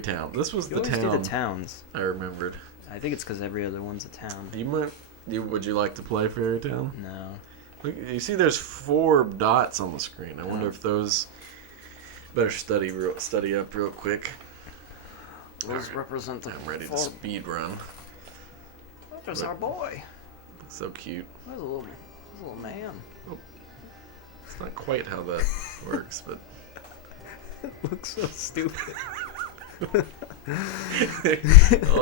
Fairy Town. This was You the always town do the towns. I remembered. I think it's because every other one's a town. Would you like to play Fairy Town? No. Look, you see there's 4 dots on the screen. I wonder if those... Better study up real quick. Those represent the... I'm ready to speed run. There's our boy. So cute. There's a little man. Oh. It's not quite how that works, but... It looks so stupid. Oh,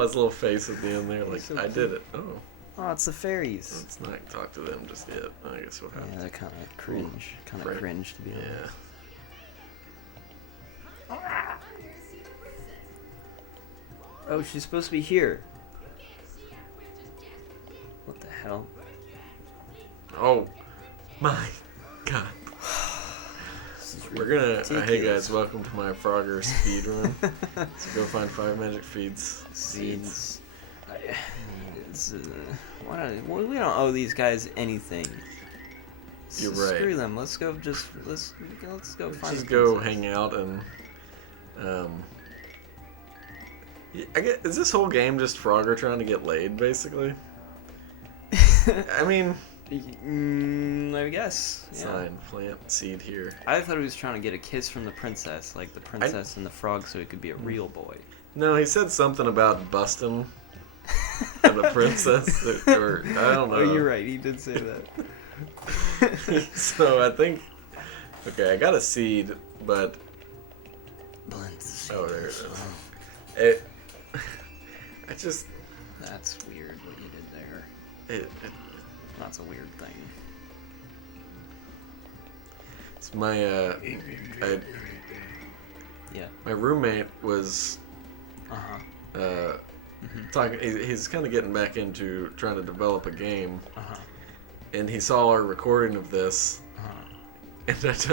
his little face at the end there, like, so I did it. Oh. Oh, it's the fairies. Let's not talk to them just yet. I guess we'll have Yeah, they're kind of cringe. Kind of cringe, to be honest. Yeah. Oh, she's supposed to be here. What the hell? Oh, my God. We're gonna... hey guys, welcome to my Frogger speed run. So go find 5 magic seeds. We don't owe these guys anything. You're right. Screw them. Let's go. Let's go find. Just go hang out and. Is this whole game just Frogger trying to get laid, basically? I mean. I guess. Yeah. Sign, plant, seed here. I thought he was trying to get a kiss from the princess, like the princess and the frog, so he could be a real boy. No, he said something about busting the princess, or I don't know. Oh, you're right. He did say that. So I think. Okay, I got a seed, but. Oh, there it is. I just. That's weird what you did there. That's a weird thing. It's my yeah. My roommate was Uh-huh. talking. He's kind of getting back into trying to develop a game, Uh-huh. and he saw our recording of this, Uh-huh.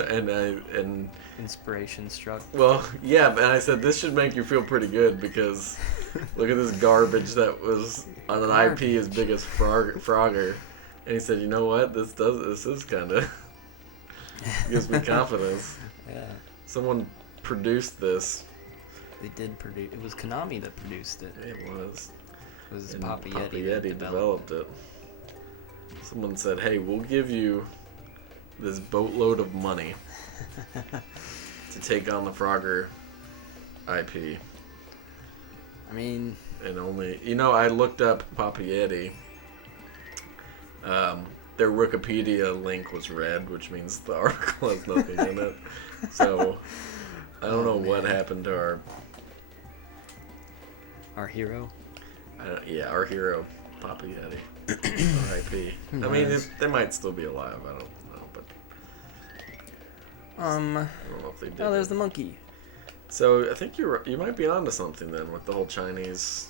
and Inspiration struck. well, yeah, and I said this should make you feel pretty good because look at this garbage that was on an IP as big as Frogger. And he said, you know what? This is kind of gives me confidence. Yeah. Someone produced this. They did produce. It was Konami that produced it. It was. It was And Papa Papa Yeti Yeti that developed it. Someone said, hey, we'll give you this boatload of money to take on the Frogger IP. I mean... And only... You know, I looked up Papa Yeti. Their Wikipedia link was red, which means the article has nothing in it. So, I don't know what happened to our hero? Yeah, our hero, Papa Yeti. R.I.P. I mean, they might still be alive. I don't know, but... I don't know if they did. Oh, there's the monkey. So, I think you might be onto something then with the whole Chinese...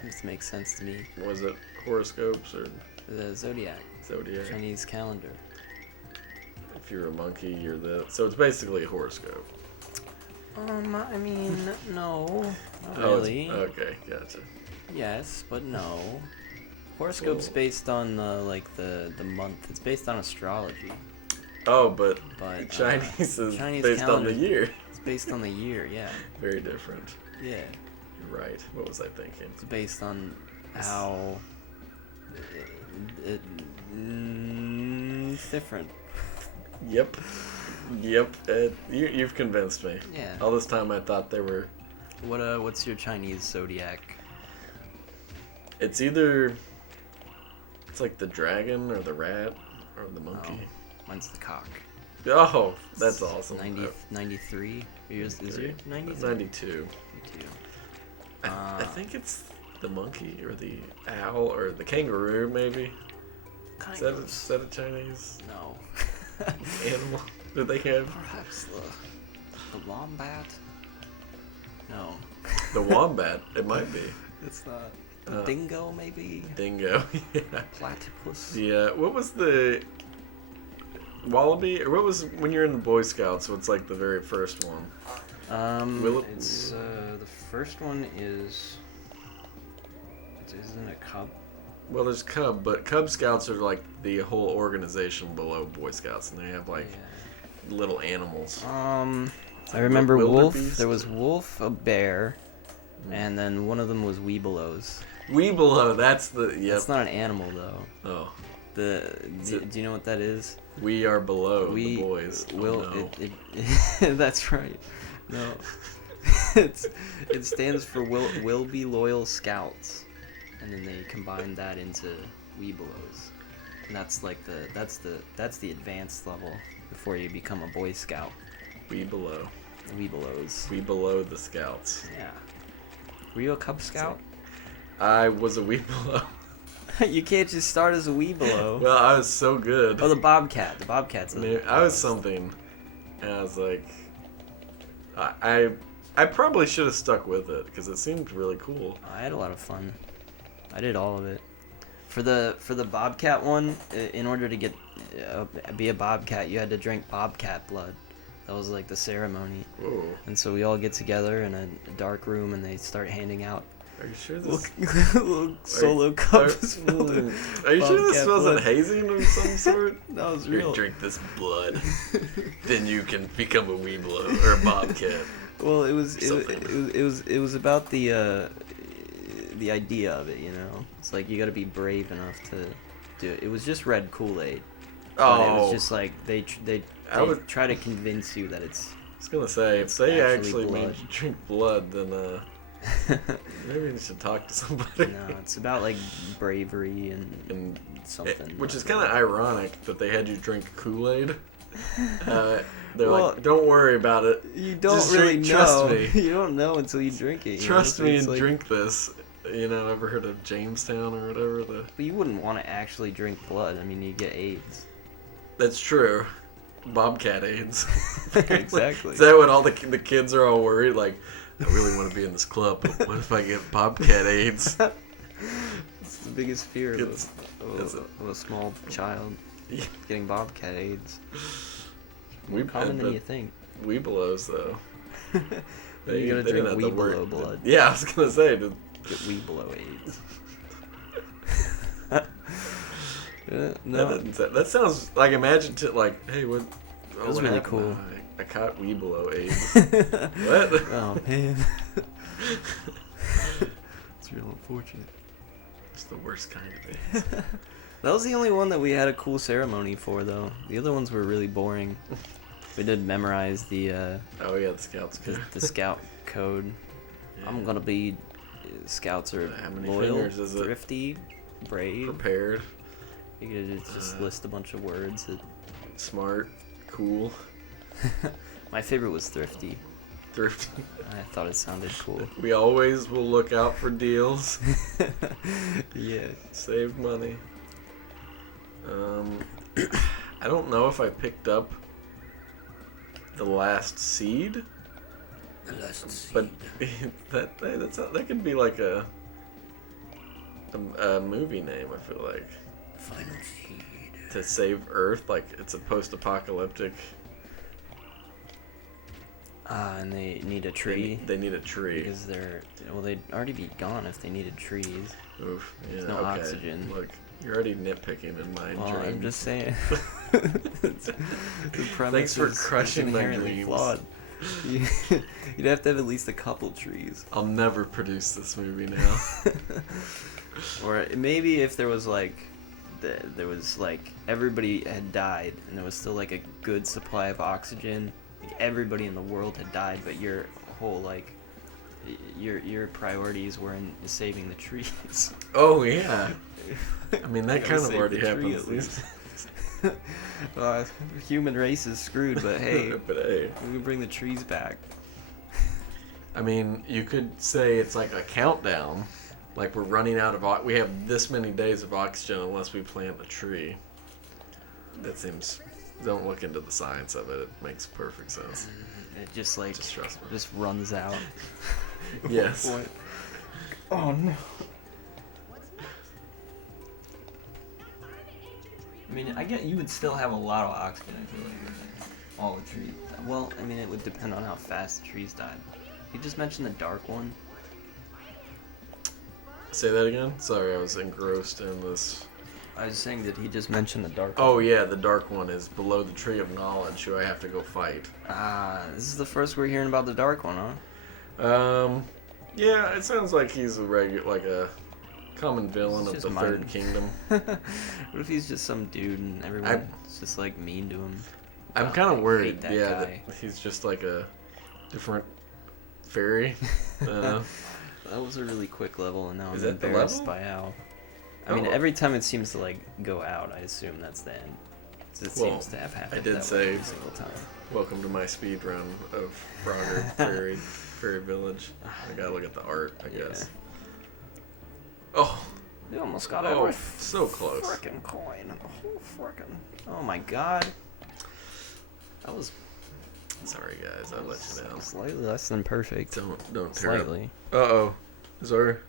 Seems to make sense to me. Was it horoscopes or... The Zodiac. Chinese calendar. If you're a monkey, you're the... So it's basically a horoscope. I mean, no. Not Oh, really. Okay, gotcha. Yes, but no. Horoscope's based on the month. It's based on astrology. Oh, but Chinese is based on the year. It's based on the year, yeah. Very different. Yeah. You're right. What was I thinking? It's based on how... It's different. Yep. You've convinced me. Yeah. All this time I thought they were... What's your Chinese zodiac? It's either... It's like the dragon or the rat or the monkey. Oh, mine's the cock. Oh, that's awesome. 93? Is it 93? 92. I think it's the monkey or the owl or the kangaroo, maybe. Is that a Chinese No. animal? Do they have? Perhaps the wombat? No. The wombat? It might be. It's not. The dingo, maybe? Dingo, yeah. Platypus? Yeah, what was the... Wallaby? Or what was when you're in the Boy Scouts, what's like the very first one? It's, the first one is... Isn't it Cub? Well, there's Cub, but Cub Scouts are like the whole organization below Boy Scouts, and they have like little animals. I remember Wolf. There was Wolf, a bear, And then one of them was Weebelows. Weebelow, that's the... Yep. That's not an animal, though. Oh. Do you know what that is? We are below the boys. That's right. No. It stands for will be loyal scouts. And then they combine that into Weebelows. And that's like that's the advanced level before you become a Boy Scout. Weebelow. Weebelows. We below the scouts. Yeah. Were you a Cub Scout? I was a Weebelow. You can't just start as a Weebelow. Well, I was so good. Oh, the Bobcat. The Bobcat's I was something, and I was like, I probably should have stuck with it because it seemed really cool. I had a lot of fun. I did all of it. For the Bobcat one, in order to get be a Bobcat, you had to drink Bobcat blood. That was like the ceremony. Whoa. And so we all get together in a dark room and they start handing out Are you sure this? little solo cups filled with Are you sure this Bobcat wasn't blood. hazing of some sort? That was Here, real. drink this blood, then you can become a Weebelow or a Bobcat. Well, it was about the idea of it, you know. It's like you got to be brave enough to do it. It was just red Kool-Aid. But it was just like they would try to convince you that it's. I was gonna say if they actually blood. made you drink blood, then maybe you should talk to somebody. No, it's about like bravery and something. Which is kind of ironic that they had you drink Kool-Aid. They're Well, like, don't worry about it. You don't Just really drink, know. trust me. You don't know until you drink it. Trust So me it's and like- drink this. You know, ever heard of Jamestown or whatever? But you wouldn't want to actually drink blood. I mean, you get AIDS. That's true. Bobcat AIDS. Exactly. Is that what all the kids are all worried? Like, I really want to be in this club, but what if I get Bobcat AIDS? It's the biggest fear It's- of a small child Yeah. getting Bobcat AIDS. We More common than you think. Weebelows, though. You gotta they drink didn't have the Weebelow word- blood. Yeah, I was gonna say. Get Weebelow AIDS. No. That sounds like imagine like, hey, what? That was really cool. I caught Weebelow AIDS. What? Oh man. It's real unfortunate. It's the worst kind of AIDS. That was the only one that we had a cool ceremony for, though. The other ones were really boring. We did memorize the Oh yeah, the scouts. the scout code. Yeah. I'm gonna be scouts are How many loyal, fingers is it? thrifty, brave. Prepared, You could just list a bunch of words. smart, cool, My favorite was thrifty. thrifty. I thought it sounded cool. We always will look out for deals. Yeah. Save money. I don't know if I picked up the last seed, but that could be like a movie name. I feel like Final seed. To Save Earth, like it's a post-apocalyptic. And they need a tree. They need a tree. Because they'd already be gone if they needed trees. Oof. Yeah, There's no okay. oxygen. Look, you're already nitpicking in my Well, dream. I'm just saying. The premise Thanks for is crushing my inherently dreams. flawed. You'd have to have at least a couple trees. I'll never produce this movie now. Or maybe if there was like everybody had died and there was still like a good supply of oxygen. Like everybody in the world had died, but your whole like your priorities were in saving the trees. Oh yeah. I mean that Gotta kind of save already the tree happens. at least. Human race is screwed, but hey, But hey, we can bring the trees back. I mean, you could say it's like a countdown. Like we're running out of we have this many days of oxygen unless we plant a tree. That seems. Don't look into the science of it. It makes perfect sense. It just like Just trust me. just runs out. Yes. Oh no. I mean, I get you would still have a lot of oxygen. I feel like with all the trees. Well, I mean, it would depend on how fast the trees died. You just mentioned the dark one. Say that again. Sorry, I was engrossed in this. I was saying that he just mentioned the dark one. Oh yeah, the dark one is below the tree of knowledge, who I have to go fight. Ah, this is the first we're hearing about the dark one, huh? Yeah, it sounds like he's a like a common villain of He's the just Third mine. Kingdom. What if he's just some dude and everyone's just like mean to him? I'm kind I of worried, hate that yeah, guy. that he's just like a different fairy. Uh, That was a really quick level, and now Is I'm that the embarrassed level? by how. I mean, Oh. every time it seems to like go out, I assume that's the end. It Well, seems to have happened I did that say- way every single time. welcome to my speed run of Frogger Fairy Village. I gotta look at the art, I Yeah. guess. Oh, You almost got oh, every so close. frickin' coin. The whole frickin'. Oh my god. That was Sorry guys, I let you down. slightly less than perfect. Don't tear up. Slightly. Uh-oh. Is there...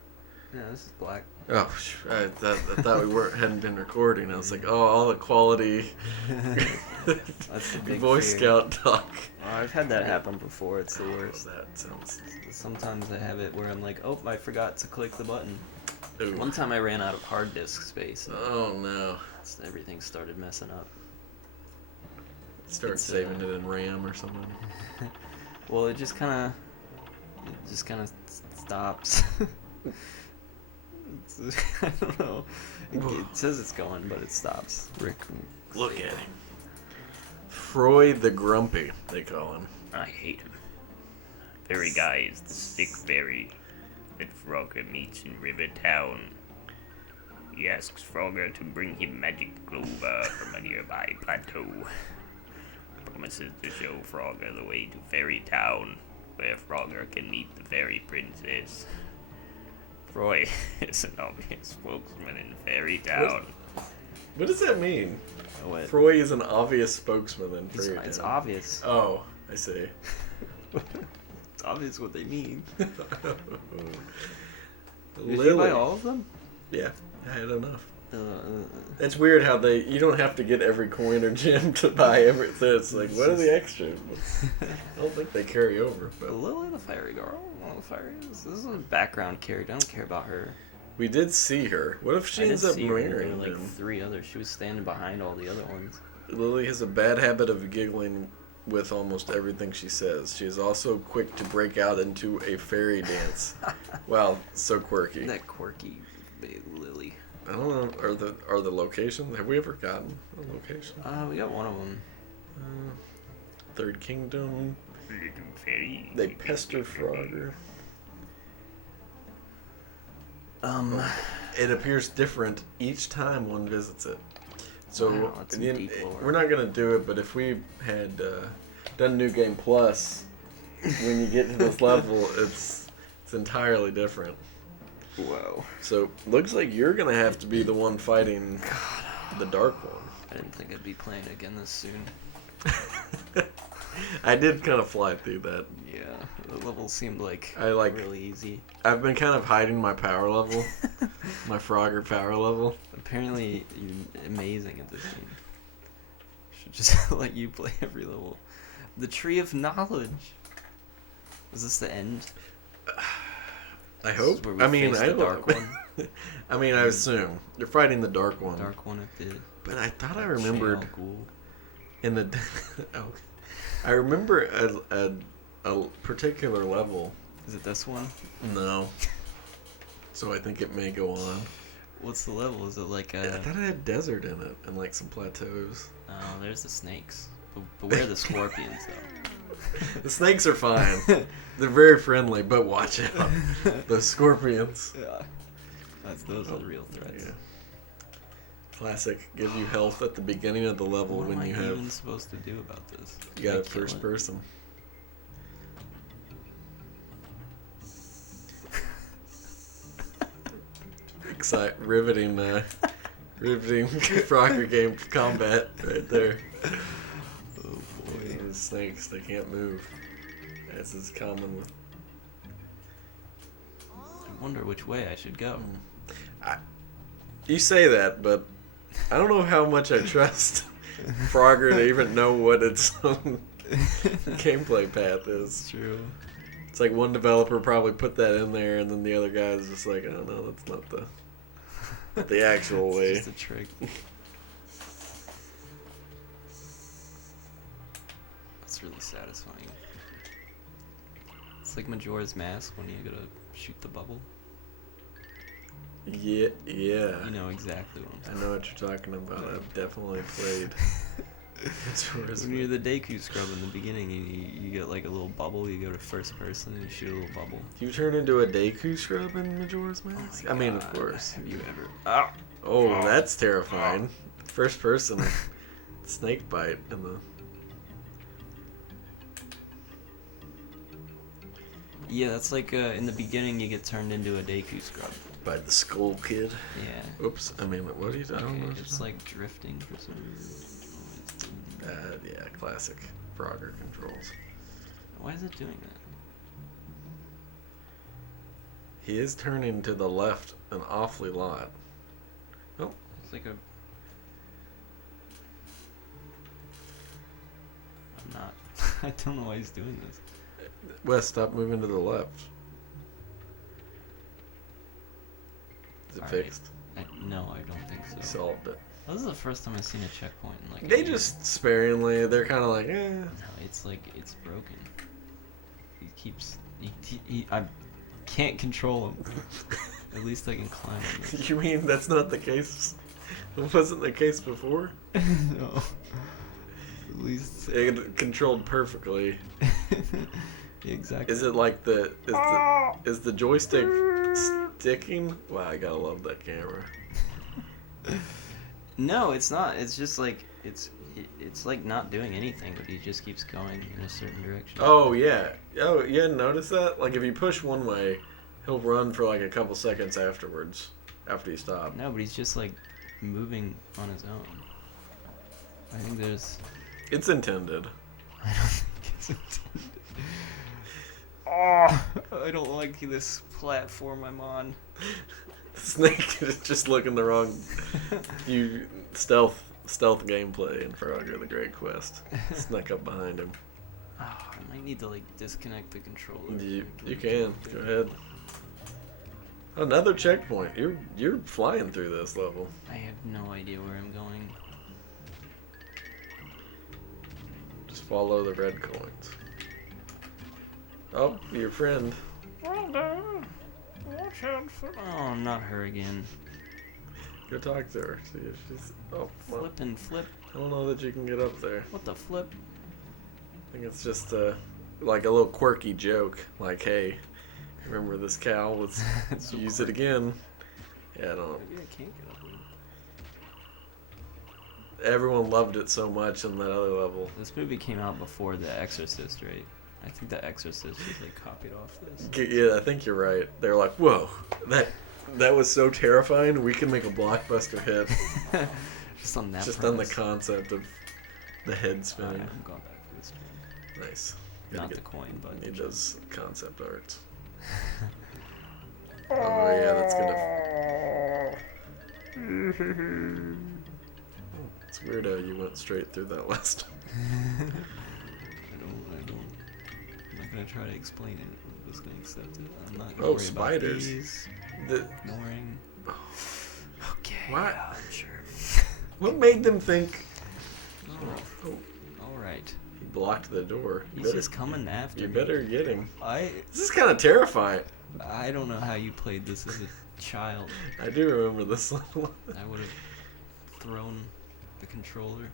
Yeah, this is black. Oh, I thought we hadn't been recording. I was like, oh, all the quality That's the big Voice fear. Scout talk. Oh, I've had that happen before. It's the worst. That sounds... Sometimes I have it where I'm like, oh, I forgot to click the button. Ooh. One time I ran out of hard disk space. And Oh, no. everything started messing up. Start It's, saving it in RAM or something. Well, it just kind of stops. I don't know. It says it's going, but it stops. Rick, Look at him. Froy the Grumpy, they call him. I hate him. Fairy guy is the sick fairy that Frogger meets in River Town. He asks Frogger to bring him magic clover from a nearby plateau. Promises to show Frogger the way to Fairy Town, where Frogger can meet the fairy princess. Froy is an obvious spokesman in Fairy Town. What does that mean? what? Froy is an obvious spokesman in It's, Fairy it's Town. obvious. Oh, I see. It's obvious what they mean. Did Lily. you buy all of them? Yeah, I had enough. Uh, It's weird how you don't have to get every coin or gem to buy everything. It's like, what are the extras? I don't think they carry over. But Lily the fairy girl. Well, the fairy this is a background character. I don't care about her. we did see her. What if she I did ends up see her. There marrying were like him? 3 others. She was standing behind all the other ones. Lily has a bad habit of giggling with almost everything she says. She is also quick to break out into a fairy dance. Wow, so quirky. That quirky Lily. I don't know. Are the locations? Have we ever gotten a location? We got one of them. Third Kingdom. Little fairy. They pester Frogger. It appears different each time one visits it. So Wow, that's some deep lore. we're not gonna do it, but if we had done New Game Plus, when you get to this level, it's entirely different. Whoa. So looks like you're gonna have to be the one fighting the Dark One. I didn't think I'd be playing again this soon. I did kind of fly through that. Yeah, the level seemed like really easy. I've been kind of hiding my power level, my Frogger power level. Apparently, you're amazing at this game. Should just let you play every level. The Tree of Knowledge. Is this the end? I This hope. is where we I mean, face I the don't- Dark One. I mean, I assume you're fighting the Dark One. Dark One at the But I thought I remembered Shale Ghoul. in the. Oh, I remember a particular level. Is it this one? No. So I think it may go on. What's the level? Is it like I a... thought it had desert in it and like some plateaus. Oh, there's the snakes. Beware the scorpions, though. The snakes are fine. They're very friendly, but watch out. The scorpions. Yeah. Those are the real threats. Yeah. Classic. Give you health at the beginning of the level What when am you I have. even supposed to do about this? You Can I got a kill first it? person. Riveting Frogger game combat right there. Oh boy. The snakes, they can't move. As is common with. I wonder which way I should go. You say that, but I don't know how much I trust Frogger to even know what its own gameplay path is. It's true. It's like one developer probably put that in there, and then the other guy's just like, I don't know, that's not the actual It's way. just a trick. That's really satisfying. It's like Majora's Mask when you gotta shoot the bubble. Yeah. You know exactly what I'm I talking know what you're talking about. I've definitely played. Majora's When you're Mask. the Deku scrub in the beginning and you get like a little bubble, you go to first person and you shoot a little bubble. You turn into a Deku scrub in Majora's Mask? I mean, of God, course. Have you ever? Oh, that's terrifying. First person snake bite in the. Yeah, that's like in the beginning you get turned into a Deku scrub. By the Skull Kid. Yeah. Oops. I mean, what are you talking about? It's like drifting for some reason. Yeah, classic Frogger controls. Why is it doing that? He is turning to the left an awfully lot. It's like a. I'm not. I don't know why he's doing this. Wes, stop moving to the left. Is it All right. fixed? No, I don't think so. You solved it. This is the first time I've seen a checkpoint in like. They a year. just sparingly, they're kind of like, eh. No, it's like it's broken. He keeps. I can't control him. At least I can climb him. You mean that's not the case? It wasn't the case before? No. At least. It controlled perfectly. Exactly. Is it like is the joystick sticking? Wow, I gotta love that camera. No, it's not. It's just like it's like not doing anything, but he just keeps going in a certain direction. Oh yeah. Oh yeah. Notice that? Like if you push one way, he'll run for like a couple seconds afterwards. After you stop. No, but he's just like moving on his own. I think there's. It's intended. I don't think it's intended. Oh, I don't like this platform I'm on. Snake is just looking the wrong. You stealth gameplay in Frogger the Great Quest. Snuck up behind him. Oh, I might need to like disconnect the controller. You can go ahead. Another checkpoint. You're flying through this level. I have no idea where I'm going. Just follow the red coins. Oh, your friend. Watch out for. Oh, not her again. Go talk to her. See if she's. Oh, well, Flip and flip. I don't know that you can get up there. What the flip? I think it's just like a little quirky joke. Like, hey, remember this cow? Let's So use it again. Yeah, I don't know. Maybe I can't get up there. Everyone loved it so much in that other level. This movie came out before The Exorcist, right? I think The Exorcist was like copied off this. Yeah, I think you're right. They're like, whoa, that was so terrifying. We can make a blockbuster hit Just on that. just on the premise. concept of the head Alright, spinning. I'm going back for this one. Nice. Not Gotta the coin, but He does concept art. Oh yeah, that's gonna. It's weird how you went straight through that last one. I don't. I'm not gonna try to explain it. I'm just gonna accept it. I'm not gonna Oh, worry spiders. about these. The, Ignoring. Okay. What? Yeah, I'm sure. what made them think? Oh, Oh, all right. he blocked the door. You He's better, just coming after you me. better get him. I This is kind of terrifying. don't know how you played this as a child. I do remember this level. I would have thrown the controller.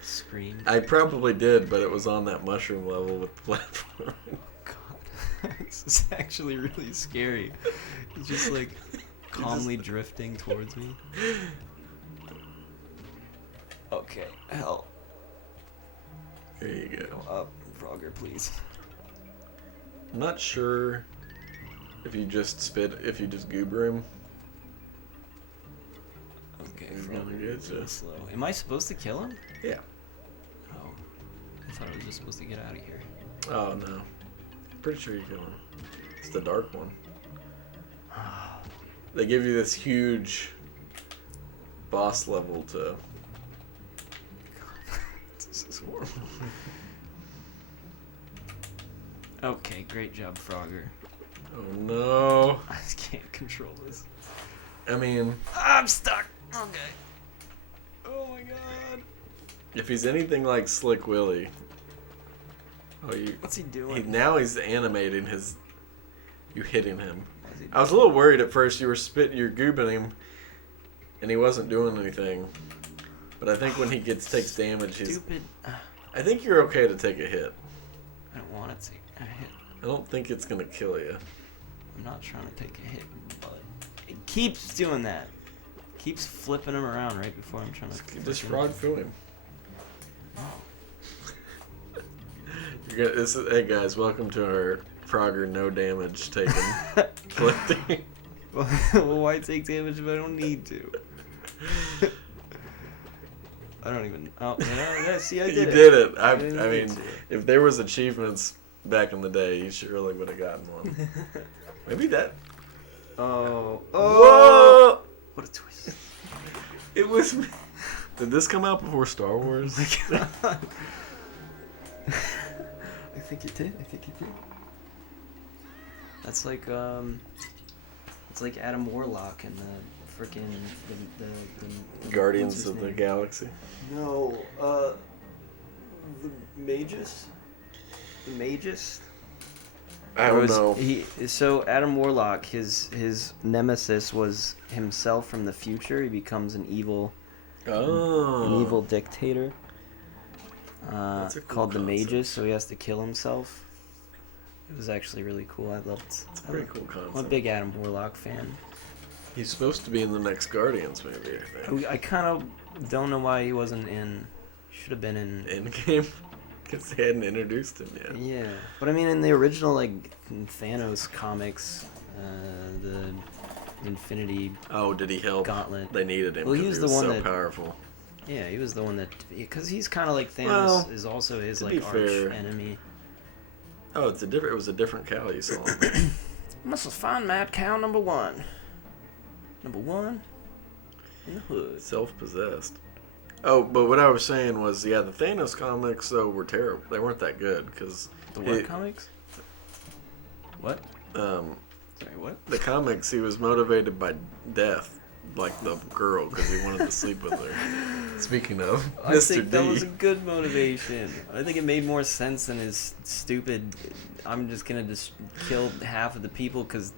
Screamed. I probably did, but it was on that mushroom level with the platform. God, this is actually really scary. He's just like calmly drifting towards me. Okay, hell. There you go. Go up, Frogger, please. I'm not sure if you just goober him. Okay, He's Frogger, gonna get you're ya. really slow. Am I supposed to kill him? Yeah. Oh, I thought I was just supposed to get out of here. Oh no. Pretty sure you kill him. It's the dark one. They give you this huge boss level to. This is horrible. Okay, great job, Frogger. Oh no. I just can't control this. I mean, I'm stuck. Okay. Oh my god. if he's anything like Slick Willy, Oh, you. What's he doing? Now he's animating his. You hitting him. What's he I was a little worried at first. You were you're goobing him, and he wasn't doing anything. But I think when he takes damage, he's. Stupid. I think you're okay to take a hit. I don't want to take a hit. I don't think it's gonna kill you. I'm not trying to take a hit, but it keeps doing that. Keeps flipping him around right before I'm trying to. Just frog through him. Hey guys, welcome to our Frogger no damage taken collecting. Well, why take damage if I don't need to? I don't even. Oh, yeah, see, I did You it. did it. I didn't mean, need to. if there was achievements back in the day, you surely would have gotten one. Maybe that. Oh. Whoa! What a twist. It was. Did this come out before Star Wars? I think it did. That's like it's like Adam Warlock and the frickin' the Guardians what's his of the name? Galaxy. No, the Magus. The Magus. I don't know. So Adam Warlock, his nemesis was himself from the future. He becomes an evil dictator. That's a cool Called the concept. Magus, so he has to kill himself. It was actually really cool. I loved. It's a pretty cool concept. I'm a big Adam Warlock fan. He's supposed to be in the next Guardians movie, I think. I kind of don't know why he wasn't in. Should have been in. Endgame? Because they hadn't introduced him yet. Yeah, but I mean, in the original Thanos comics, the Infinity Oh, did he help? Gauntlet. They needed him Well, because he was he the was one so that- powerful. Yeah, he was the one that because he's kind of like Thanos Well, is also his to like be arch fair- enemy. Oh, it was a different Cal you saw. Must find Mad Cow number 1. Number 1 in the hood. Self-possessed. Oh, but what I was saying was, yeah, the Thanos comics, though, were terrible. They weren't that good, because... The what comics? What? Sorry, what? The comics, he was motivated by death, like the girl, because he wanted to sleep with her. Speaking of, I Mr. think that D. was a good motivation. I think it made more sense than his stupid, I'm just gonna just kill half of the people because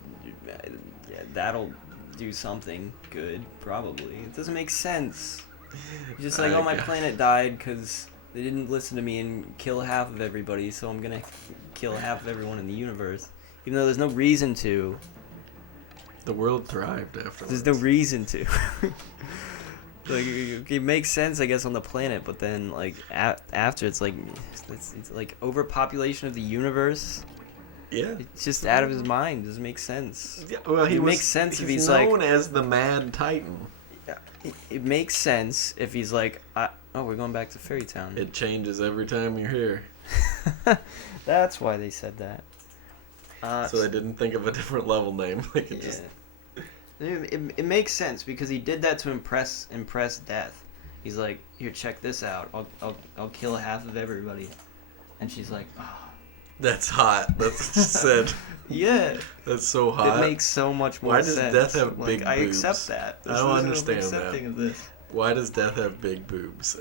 that'll do something good, probably. It doesn't make sense. Just like, oh, my planet died because they didn't listen to me and kill half of everybody, so I'm gonna kill half of everyone in the universe. Even though there's no reason to. The world thrived after There's no reason to. Like, it makes sense, I guess, on the planet, but then, like, after, it's like overpopulation of the universe. Yeah. It's just out of his mind. It doesn't make sense. Yeah, well, It makes sense if he's like- known as the Mad Titan. It makes sense if he's like, oh, we're going back to Fairy Town. It changes every time you're here. That's why they said that. So they didn't think of a different level name. Like it just. It makes sense because he did that to impress Death. He's like, here, check this out. I'll kill half of everybody, and she's like, oh. That's hot. That's what you said. Yeah. That's so hot. It makes so much more Why sense. does Death have Like, big I boobs? accept that. I don't I'm understand accepting that. of this. Why does Death have big boobs?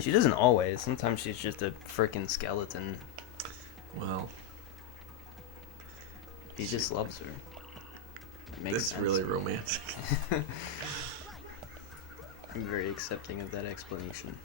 She doesn't always. Sometimes she's just a freaking skeleton. Well, He just loves her. It makes it's sense. really romantic. I'm very accepting of that explanation.